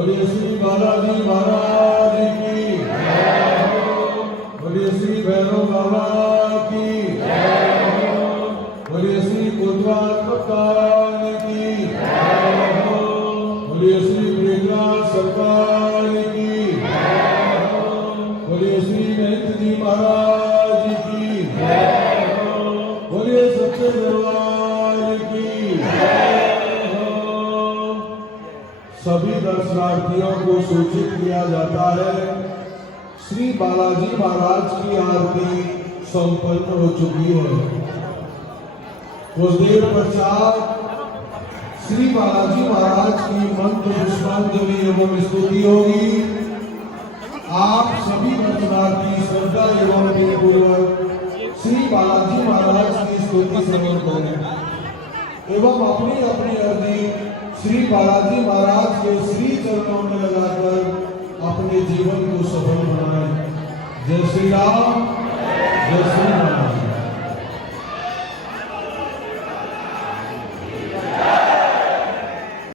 बोलिए श्री बालाजी महाराज की जय हो। बोलिए श्री भैरव बाबा की जय हो। बोलिए श्री कोतवाल कप्तान की जय हो। बोलिए श्री ब्रिजराज सरकार की जय हो। बोलिए श्री महंत जी महाराज की जय हो। बोलिए सच्चे दरबार की जय हो। सभी दर्शनार्थियों को सूचित किया जाता है श्री बालाजी महाराज की आरती संपन्न हो चुकी है। कुछ देर पश्चात श्री बालाजी महाराज की मंत्र पुष्पांजलि एवं स्तुति होगी। आप सभी दर्शनार्थी श्रद्धा एवं पूर्वक श्री बालाजी महाराज की स्तुति श्रवण करें एवं अपनी अपनी अर्जी श्री बालाजी महाराज के श्री चरणों में लगाकर अपने जीवन को सफल बनाएं। जय श्री राम, जय श्री